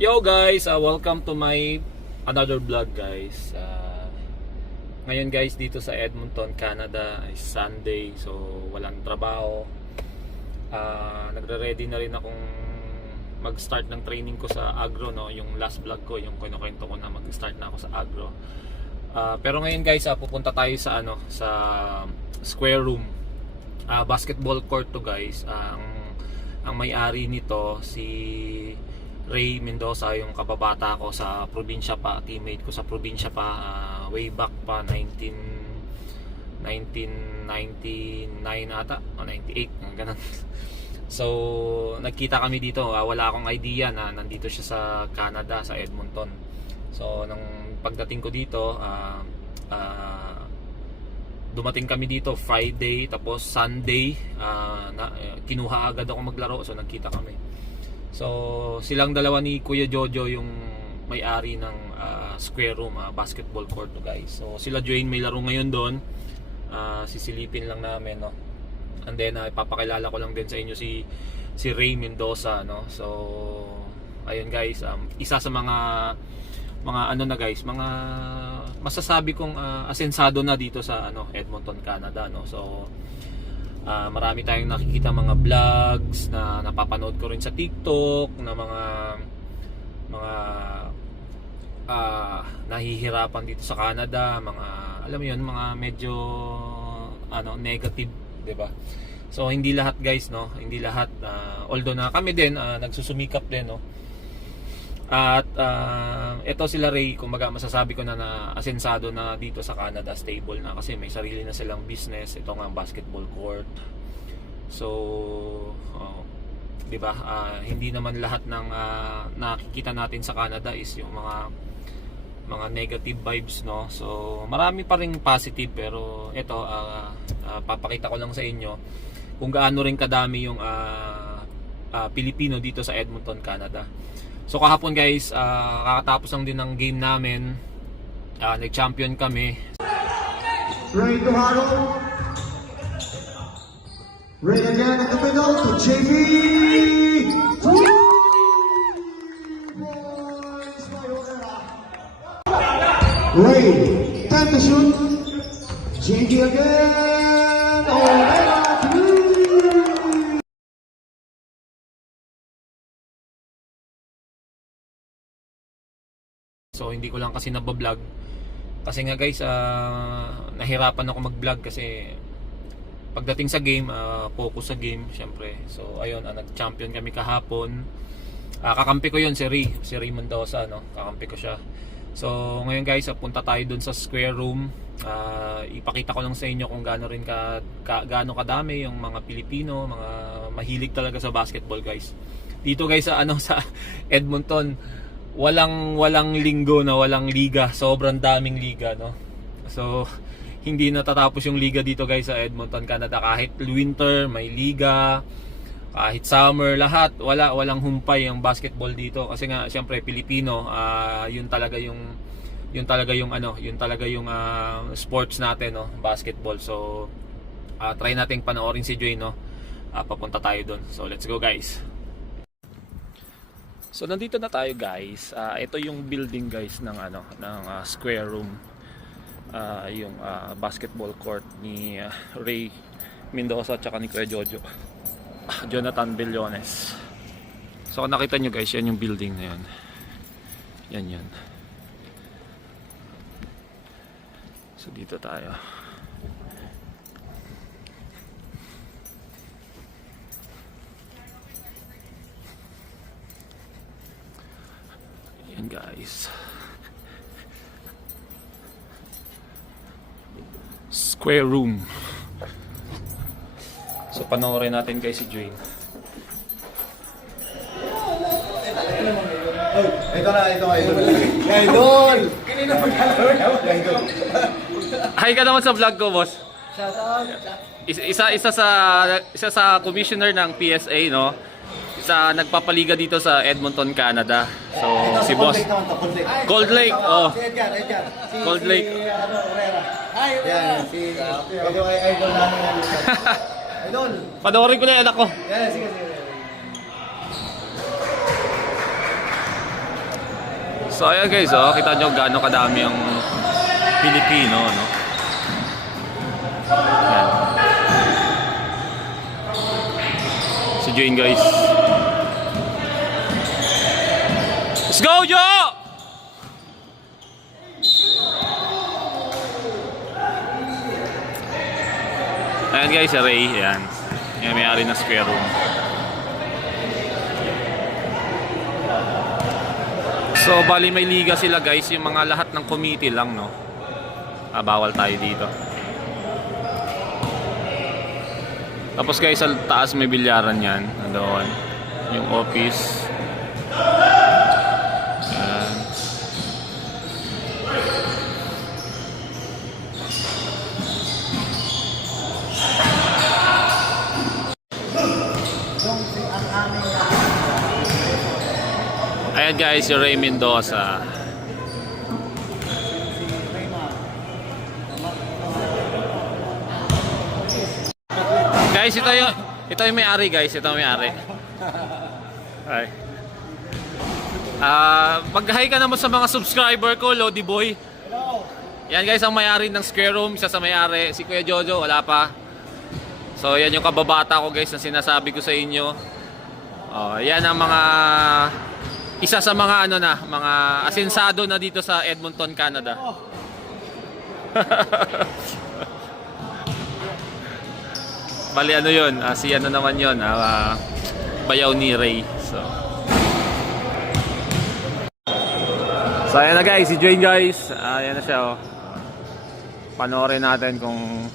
Yo guys, welcome to my another vlog guys. Ngayon guys dito sa Edmonton, Canada ay Sunday, so walang trabaho. Nagre-ready na rin akong mag-start ng training ko sa agro, no? Yung last vlog ko, yung kinukwento ko na mag-start na ako sa agro. Pero ngayon guys, pupunta tayo sa sa Square Room. Basketball court to guys. Ang may-ari nito si Ray Mendoza, yung kababata ko sa probinsya pa, teammate ko sa probinsya pa, way back pa 1999 ata o 98, ganun. So nagkita kami dito, wala akong idea na nandito siya sa Canada, sa Edmonton. So nang pagdating ko dito, dumating kami dito Friday, tapos Sunday kinuha agad ako maglaro, so nagkita kami. So silang dalawa ni Kuya Jojo yung may-ari ng Square Room, basketball court to guys. So sila Dwayne may laro ngayon doon, sisilipin lang namin, no. And then ipapakilala ko lang din sa inyo si Ray Mendoza, no. So ayun guys, isa sa mga ano na guys, mga masasabi kong asensado na dito sa Edmonton, Canada, no. So marami tayong nakikita mga vlogs na napapanood ko rin sa TikTok na mga nahihirapan dito sa Canada, mga alam mo yun, mga medyo negative, 'di ba? So hindi lahat guys, no, hindi lahat, although na kami din nagsusumikap din, no. At ito sila Ray, kumbaga masasabi ko na asensado na dito sa Canada, stable na kasi may sarili na silang business. Ito nga basketball court. So 'di ba, hindi naman lahat ng nakikita natin sa Canada is yung mga negative vibes, no. So marami pa ring positive, pero ito papakita ko lang sa inyo kung gaano rin kadami yung Pilipino dito sa Edmonton, Canada. So kahapon guys, kakatapos lang din ng game namin, nag-champion kami. Ray to Harold. Ray again at the middle to JB. Ray, time to shoot. JB again. Orera. So hindi ko lang kasi nabablog kasi nga guys, nahirapan ako mag-vlog kasi pagdating sa game, focus sa game syempre. So ayun, nag-champion kami kahapon. Kakampi ko yun si Ray Mendoza, no? Kakampi ko siya. So ngayon guys, punta tayo dun sa Square Room. Ipakita ko lang sa inyo kung gaano rin gaano kadami yung mga Pilipino, mga mahilig talaga sa basketball guys. Dito guys sa sa Edmonton, walang linggo na walang liga, sobrang daming liga, no. So hindi natatapos yung liga dito guys sa Edmonton, Canada. Kahit winter may liga, kahit summer, lahat walang humpay ang basketball dito kasi nga syempre Pilipino, yun talaga yung sports natin, no, basketball. So try nating panoorin si Joy, no. Papunta tayo doon. So let's go guys. So nandito na tayo guys. Ito yung building guys ng Square Room. Yung basketball court ni Ray Mendoza at saka ni Kuya Jojo. Jonathan Bellones. So kung nakita nyo guys, yan yung building na yan. Yan. So dito tayo. Guys, Square Room. So panoorin natin guys si Dwayne. Ito idol. Hi ka naman sa vlog ko, boss. Shout out. Isa sa commissioner ng PSA, no? Sa nagpapaliga dito sa Edmonton, Canada. So si boss Cold Lake, Si Edgar. Cold Lake. Orera. Yan, idol namin. Idol. Panoorin ko na yung anak ko. Yan, sige. So ayan guys, oh, kita nyo gaano kadami ang Pilipino, no? Ayan. Si Jane guys. Let's go, Jo! Ayan guys, si Ray, ayan. Yan may-ari ng Square Room. So, bali may liga sila guys, yung mga lahat ng committee lang, no? Bawal tayo dito. Tapos guys, sa taas may bilyaran yan. Nandoon. Yung office. Ayan. Ayan guys, yung Ray Mendoza. Guys, ito yung may-ari guys, ito yung may-ari. Ay. Mag-hi ka naman sa mga subscriber ko, Lodi Boy. Hello. Yan guys, ang may-ari ng Square Room, isa sa may-ari, si Kuya Jojo, wala pa. So yan yung kababata ko guys na sinasabi ko sa inyo. Yan ang mga isa sa mga ano na, mga asensado na dito sa Edmonton, Canada. Bali ano yun, si ano naman yun, bayaw ni Ray. So ayan na guys, si Jane guys, ayan na siya, oh. Panoorin natin kung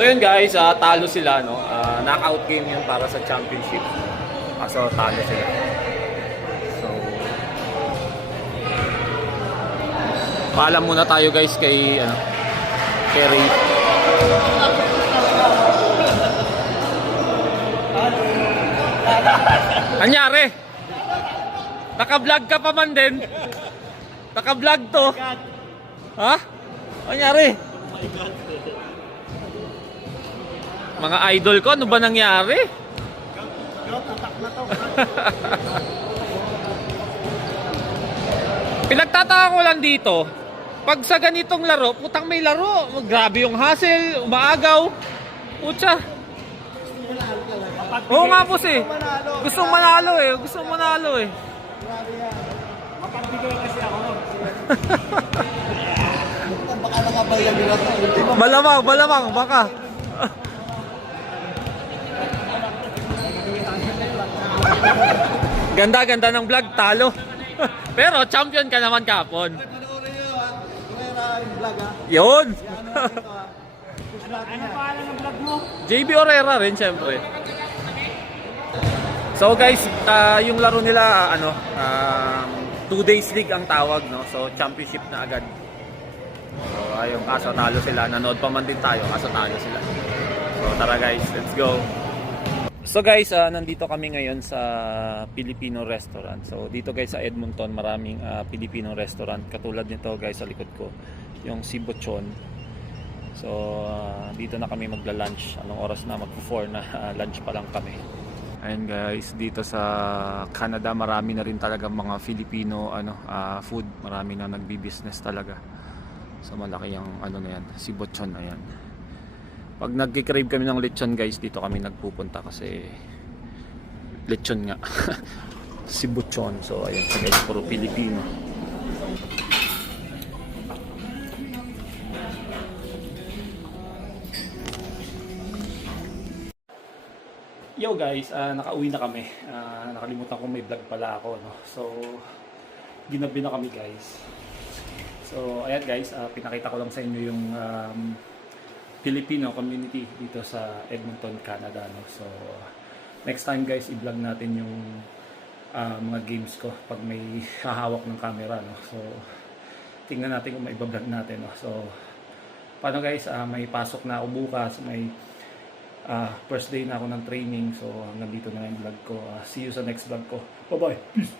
So yun guys, talo sila, no? Knockout game yun para sa championship. So talo sila. So paalam muna tayo guys kay kay Ray. Anyari? Naka-vlog ka pa man din. Naka-vlog to. Ha? Anyari? Mga idol ko, ano ba nangyari? Pinagtataka ko lang dito, pag sa ganitong laro, putang may laro. Grabe yung hassle, umaagaw. Putya. Oo nga po eh. Gustong manalo eh. Gustong manalo eh. Mapagbigay kasi ako. Baka nakabayag nila to. Malamang, baka. Ganda-ganda ng vlog, talo. Pero champion ka naman kapon. Ay, panoorin nyo ha. Kumera yung vlog ha. Yun. Yan natin ito ha. Push natin yan. Pangalan ng vlog mo? JB Orera rin syempre. So guys, yung laro nila 2 days league ang tawag, no. So championship na agad. So ayun, kaso talo sila. Nanood pa man din tayo, kaso talo sila. So tara guys, let's go. So guys, nandito kami ngayon sa Filipino restaurant. So dito guys sa Edmonton, maraming Filipino restaurant. Katulad nito guys sa likod ko, yung Sibuchon. So dito na kami magla-lunch. Anong oras na? Magpo-4 na. Lunch pa lang kami. Ayun guys, dito sa Canada marami na rin talaga mga Filipino food. Marami na nagbi-business talaga. So malaki yung na yan, Sibuchon, ayan. Pag nagki-crave kami ng lechon guys, dito kami nagpupunta kasi lechon nga. Sibuchon. So ayun guys, puro Filipino. Yo guys, nakauwi na kami. Nakalimutan ko may vlog pala ako, no. So ginabi na kami guys. So ayan guys, pinakita ko lang sa inyo yung Filipino community dito sa Edmonton, Canada, no. So next time guys, i-vlog natin yung mga games ko pag may hahawak ng camera, no. So tingnan natin kung maiba-vlog natin, no. So paano guys, may pasok na ako bukas, may first day na ako ng training. So hanggang dito na yung vlog ko. See you sa next vlog ko. Bye bye. Peace.